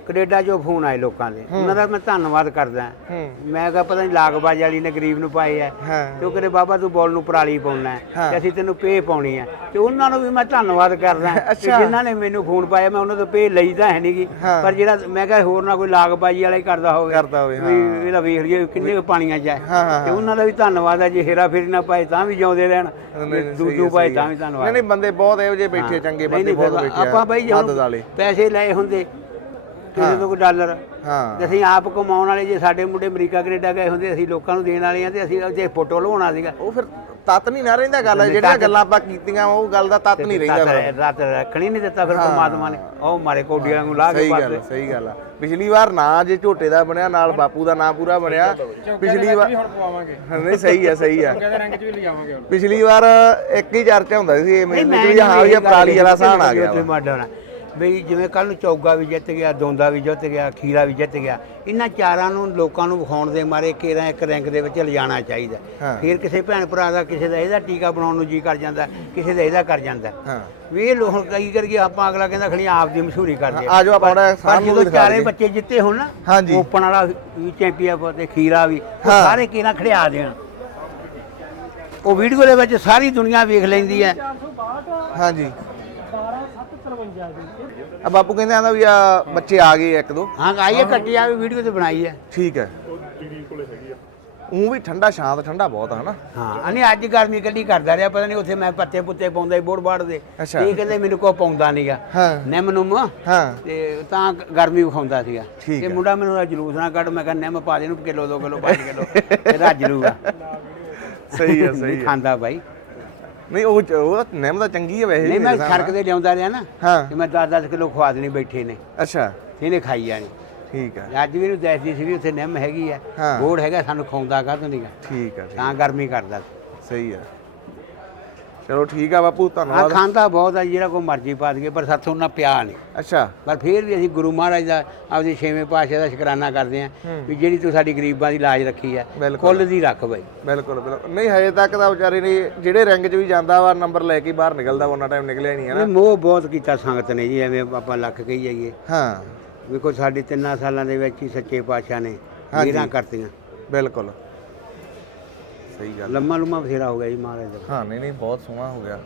ਕੈਨੇਡਾ ਜੋ ਫੋਨ ਆਏ ਲੋਕਾਂ ਦੇ। ਉਹਨਾਂ ਦਾ ਮੈਂ ਧੰਨਵਾਦ ਕਰਦਾ। ਹੂੰ। ਮੈਂ ਕਿਹਾ ਪਤਾ ਨਹੀਂ ਲਾਗਬਾਜ ਵਾਲੀ ਨੇ ਗਰੀਬ ਨੂੰ ਪਾਏ ਹਾਂ। ਤੇ ਉਹ ਕਹਿੰਦੇ ਬਾਬਾ ਤੂੰ ਬੋਲ ਨੂੰ ਪਰਾਲੀ ਪਾਉਣਾ ਹੈ ਹਾਂ। ਤੇ ਅਸੀਂ ਤੈਨੂੰ ਪੇ ਪਾਉਣੀ ਹੈ। ਤੇ ਉਹਨਾਂ ਨੂੰ ਵੀ ਮੈਂ ਧੰਨਵਾਦ ਕਰਦਾ। ਅੱਛਾ। ਜਿਨ੍ਹਾਂ ਨੇ ਮੈਨੂੰ ਫੋਨ ਪਾਇਆ ਮੈਂ ਉਹਨਾਂ ਤੋਂ ਪੇ ਲਈਦਾ ਹੈ ਨਹੀਂਗੀ ਹਾਂ। ਪਰ ਜਿਹੜਾ ਮੈਂ ਕਿਹਾ ਹੋਰ ਨਾ ਕੋਈ ਲਾਗਬਾਜੀ ਵਾਲਾ ਹੀ ਕਰਦਾ ਹੋਵੇ। ਕਰਦਾ ਹੋਵੇ, ਵੀ ਇਹਦਾ ਵੇਖ ਲਈਏ ਕਿੰਨੇ ਕੁ ਪਾਣੀਆਂ ਚ ਹੈ। ਹਾਂ, ਹਾਂ, ਤੇ ਉਹਨਾਂ ਦਾ ਵੀ ਧੰਨਵਾਦ ਹੈ ਜੇ ਹੇਰਾ ਫੇਰੀ ਨਾ ਪਾਏ ਤਾਂ ਵੀ ਜਿਉਂਦੇ ਰਹਿਣ। ਨਹੀਂ, ਨਹੀਂ, ਦੂਜੂ ਹੈ, ਪਾਏ ਤਾਂ ਹੈ। ਵੀ ਨਹੀਂ ਧੰਨਵਾਦ। ਨਹੀਂ ਬੰਦੇ ਬਹੁਤ ਇਹੋ ਜਿਹੇ ਬੈਠੇ ਚੰਗੇ ਨਹੀਂ, ਬੰਦੇ ਨਹੀਂ, ਬਹੁਤ ਬੈਠੇ ਆਪਾਂ ਬਾਈ ਪੈਸੇ ਲਏ ਹੁੰਦੇ। ਕਿਸੇ ਤੋਂ ਕੋਈ ਡਾਲਰ। ਹਾਂ। ਤੇ ਅਸੀਂ ਆਪ ਕਮਾਉਣ ਵਾਲੇ ਜੇ ਸਾਡੇ ਮੁੰਡੇ ਅਮਰੀਕਾ ਕੈਨੇਡਾ ਗਏ ਹੁੰਦੇ ਅਸੀਂ ਲੋਕਾਂ ਨੂੰ ਦੇਣ ਵਾਲੇ ਆ ਤੇ ਅਸੀਂ ਜੇ ਫੋਟੋ ਲਵਾਉਣਾ ਸੀਗਾ। ਉਹ ਫਿਰ ਤਤ ਨਹੀਂ ਨਾ ਰਹਿੰਦਾ ਗੱਲ ਜਿਹੜੀਆਂ ਗੱਲਾਂ ਆਪਾਂ ਕੀਤੀਆਂ ਉਹ ਗੱਲ ਦਾ ਤਤ ਨਹੀਂ ਰਹਿੰਦਾ ਫਿਰ। ਰਾਤ ਰੱਖਣੀ ਨਹੀਂ ਦਿੱਤਾ ਫਿਰ ਪਰਮਾਤਮਾ ਨੇ। ਉਹ ਮਾਰੇ ਕੋਡੀਆਂ ਨੂੰ ਲਾ ਕੇ ਸਹੀ ਗੱਲ ਪਾਸੇ। ਸਹੀ ਗੱਲ ਆ। ਪਿਛਲੀ ਵਾਰ ਨਾਂ ਜੇ ਝੋਟੇ ਦਾ ਬਣਿਆ ਨਾਲ ਬਾਪੂ ਦਾ ਨਾਂ ਪੂਰਾ ਬਣਿਆ। ਪਿਛਲੀ ਵਾਰ ਹੁਣ ਪਵਾਵਾਂਗੇ। ਨਹੀਂ ਸਹੀ ਆ ਸਹੀ ਆ। ਕਹਿੰਦੇ ਰੰਗ ਚ ਵੀ ਲਿਜਾਵਾਂਗੇ ਹੁਣ। ਪਿਛਲੀ ਵਾਰ ਇੱਕ ਹੀ ਚਰਚਾ ਹੁੰਦਾ ਸੀ ਇਹ ਨਹੀਂ ਮੇਲੇ ਮੈਂ ਚ ਵੀ ਹਾਂ ਵੀ ਇਹ ਪਰਾਲੀ ਵਾਲਾ ਸਾਨ ਆ ਗਿਆ ਉੱਥੇ ਵਾ। ਮਾਡਲ ਬਈ ਜਿਵੇਂ ਕੱਲ ਨੂੰ ਚੌਗਾ ਵੀ ਜਿੱਤ ਗਿਆ ਦੋਂਦਾ ਵੀ ਜਿੱਤ ਗਿਆ ਖੀਰਾ ਵੀ ਜਿੱਤ ਗਿਆ ਇਹਨਾਂ ਚਾਰਾਂ ਨੂੰ ਲੋਕਾਂ ਨੂੰ ਵਿਖਾਉਣ ਦੇ ਮਾਰੇ ਕੇਰਾਂ ਇੱਕ ਰੈਂਕ ਦੇ ਵਿੱਚ ਲਿਜਾਣਾ ਚਾਹੀਦਾ। ਫਿਰ ਕਿਸੇ ਭੈਣ ਭਰਾ ਦਾ ਕਿਸੇ ਦਾ ਇਹਦਾ ਟੀਕਾ ਬਣਾਉਣ ਨੂੰ ਜੀ ਕਰ ਜਾਂਦਾ ਕਿਸੇ ਦਾ ਇਹਦਾ ਕਰ ਜਾਂਦਾ ਹਾਂ ਵੀ ਇਹ ਲੋਕ ਕਈ ਕਰਕੇ ਆਪਾਂ ਅਗਲਾ ਕਹਿੰਦਾ ਖਣੀ ਆਪ ਦੀ ਮਸ਼ਹੂਰੀ ਕਰਦੇ ਆ ਜਾਓ ਆਪਾਂ ਪਰ ਸਾਹਮਣੇ ਜਦੋਂ ਚਾਰੇ। ਬੱਚੇ ਜਿੱਤੇ ਹੋਣ ਨਾ। ਓਪਨ ਵਾਲਾ ਵੀ ਚੈਂਪੀਅਨ ਤੇ ਖੀਰਾ ਵੀ। ਸਾਰੇ ਕਿਹਨਾਂ ਖੜਿਆ ਦੇਣ ਉਹ ਵੀਡੀਓ ਦੇ ਵਿੱਚ ਸਾਰੀ ਦੁਨੀਆ ਵੇਖ ਲੈਂਦੀ ਹੈ ਹਾਂਜੀ ਆ ਬਾਪੂ ਕਹਿੰਦੇ ਆਂਦਾ ਵੀ ਆ ਬੱਚੇ ਆ ਗਏ ਇੱਕ ਦੋ। ਹਾਂ ਆਈਏ ਕੱਟੀ ਆ ਵੀ ਵੀਡੀਓ ਤੇ ਬਣਾਈ ਹੈ ਠੀਕ ਹੈ। ਉਹ ਦੀਦੀ ਕੋਲੇ ਹੈਗੀ ਆ ਉਹ ਵੀ ਠੰਡਾ ਸ਼ਾਂਤ ਠੰਡਾ ਬਹੁਤ ਆ ਹਨਾ? ਹਾਂ ਅਨੇ ਅੱਜ ਗਰਮੀ ਕੱਢੀ ਕਰਦਾ ਰਿਹਾ ਪਤਾ ਨਹੀਂ ਉੱਥੇ ਮੈਂ ਪੱਤੇ ਪੁੱਤੇ ਪਾਉਂਦਾ ਸੀ ਬੋੜ ਬਾੜ ਦੇ। ਅੱਛਾ। ਇਹ ਕਹਿੰਦੇ ਮੈਨੂੰ ਕੋ ਪਾਉਂਦਾ ਨਹੀਂਗਾ ਹਾਂ। ਨਿੰਮ ਨੂੰਮ। ਹਾਂ। ਤੇ ਤਾਂ ਗਰਮੀ ਵਿਖਾਉਂਦਾ ਸੀਗਾ। ਠੀਕ ਤੇ ਹੈ। ਮੁੰਡਾ ਮੈਨੂੰ ਜਲੂਸ ਨਾ ਕੱਢ ਮੈਂ ਕਹਿੰਦਾ ਨਿੰਮ ਪਾ ਦੇ ਇਹਨੂੰ ਕਿਲੋ 2 ਕਿਲੋ 5 ਕਿਲੋ। ਤੇ ਰੱਜ ਲੂਗਾ ਸਹੀ ਹੈ ਨਹੀਂ ਸਹੀ ਹੈ। ਖਾਂਦਾ ਬਾਈ। ਨਹੀਂ ਉਹ ਉਹ ਤਾਂ ਨਿੰਮ ਦਾ ਚੰਗੀ ਹੈ ਵੈਸੇ ਨਹੀਂ ਮੈਂ ਸੜਕ ਤੇ ਲਿਆਉਂਦਾ ਰਿਹਾ ਨਾ ਹਾਂ। ਤੇ ਮੈਂ 10-10 ਕਿਲੋ ਖਵਾ ਦੇਣੀ ਬੈਠੇ ਨੇ। ਅੱਛਾ। ਇਹਨੇ ਖਾਈ ਜਾਣੀ। ਠੀਕ ਹੈ ਅੱਜ ਵੀ ਇਹਨੂੰ ਦੱਸਦੀ ਸੀ ਵੀ ਉੱਥੇ ਨਿੰਮ ਹੈਗੀ ਆ। ਗੋੜ ਹੈਗਾ ਸਾਨੂੰ ਖਾਉਂਦਾ ਕਾਹਤੋਂ ਨਹੀਂਗਾ ਠੀਕ ਹੈ ਤਾਂ ਗਰਮੀ ਕਰਦਾ। ਸਹੀ ਹੈ ਚਲੋ ਠੀਕ ਆ ਬਾਪੂ ਆ ਧੰਨਵਾਦ ਖਾਂਦਾ ਬਹੁਤ ਆ ਜਿਹੜਾ ਕੋਈ ਮਰਜ਼ੀ ਪਾ ਦਈਏ ਪਰ ਸਾਥੋਂ ਨਾ ਪਿਆ ਨਹੀਂ। ਅੱਛਾ। ਪਰ ਫਿਰ ਵੀ ਅਸੀਂ ਗੁਰੂ ਮਹਾਰਾਜ ਦਾ ਆਪਦੇ ਛੇਵੇਂ ਪਾਤਸ਼ਾਹ ਦਾ ਸ਼ੁਕਰਾਨਾ ਕਰਦੇ ਆਂ ਵੀ ਜਿਹੜੀ ਤੂੰ ਸਾਡੀ ਗਰੀਬਾਂ ਦੀ ਲਾਜ ਰੱਖੀ ਆ ਬਿਲਕੁਲ। ਕੁੱਲ ਦੀ ਰੱਖ ਬਾਈ। ਬਿਲਕੁਲ ਬਿਲਕੁਲ। ਨਹੀਂ ਹਜੇ ਤੱਕ ਤਾਂ ਵਿਚਾਰੇ ਨੇ ਜਿਹੜੇ ਰੰਗ 'ਚ ਵੀ ਜਾਂਦਾ ਵਾ ਨੰਬਰ ਲੈ ਕੇ ਬਾਹਰ ਨਿਕਲਦਾ ਉਹਨਾਂ ਟਾਈਮ ਨਿਕਲਿਆ ਨਹੀਂ ਹੈ ਨਾ। ਮੋਹ ਬਹੁਤ ਕੀਤਾ ਸੰਗਤ ਨੇ ਜੀ ਐਵੇਂ ਆਪਾਂ ਲੱਖ ਕਹੀ ਜਾਈਏ। ਹਾਂ। ਵੇਖੋ ਸਾਡੇ ਤਿੰਨਾਂ ਸਾਲਾਂ ਦੇ ਵਿੱਚ ਹੀ ਸੱਚੇ ਪਾਤਸ਼ਾਹ ਨੇ। ਵੀਰਾਂ ਕਰਤੀਆਂ। ਬਿਲਕੁਲ। ਸਹੀ ਗੱਲ ਲੰਮਾ ਲੁੰਮਾ ਬਥੇਰਾ ਹੋ ਗਿਆ ਜੀ ਮਹਾਰਾਜ ਦਾ। ਹਾਂ ਨਹੀਂ ਨਹੀਂ ਬਹੁਤ ਸੋਹਣਾ ਹੋ ਗਿਆ।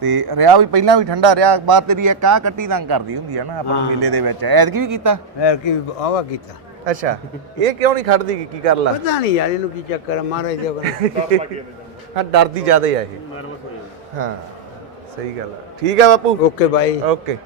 ਤੇ ਰਿਆ ਵੀ ਪਹਿਲਾਂ ਵੀ ਠੰਡਾ ਰਿਹਾ ਬਾਤ ਤੇਰੀ ਇੱਕ ਆਹ ਕੱਟੀ ਤੰਗ ਕਰਦੀ ਹੁੰਦੀ ਆ ਨਾ ਆਪਾਂ ਮੇਲੇ ਦੇ ਵਿੱਚ। ਐਤਕੀ ਵੀ ਕੀਤਾ? ਐਰ ਕੀ ਆਵਾ ਕੀਤਾ। ਅੱਛਾ ਇਹ ਕਿਉਂ ਨਹੀਂ ਖੜਦੀ ਕੀ- ਕੀ ਕਰ ਲਾ? ਪਤਾ ਨਹੀਂ ਯਾਰ ਇਹਨੂੰ ਕੀ ਚੱਕਰ ਆ ਮਹਾਰਾਜ ਦੇ ਕੋਲ ਹਾਂ ਡਰਦੀ ਜ਼ਿਆਦਾ ਆ ਇਹ। ਹਾਂ ਸਹੀ ਗੱਲ ਆ। ਠੀਕ ਆ ਬਾਪੂ। Okay bye. ਓਕੇ।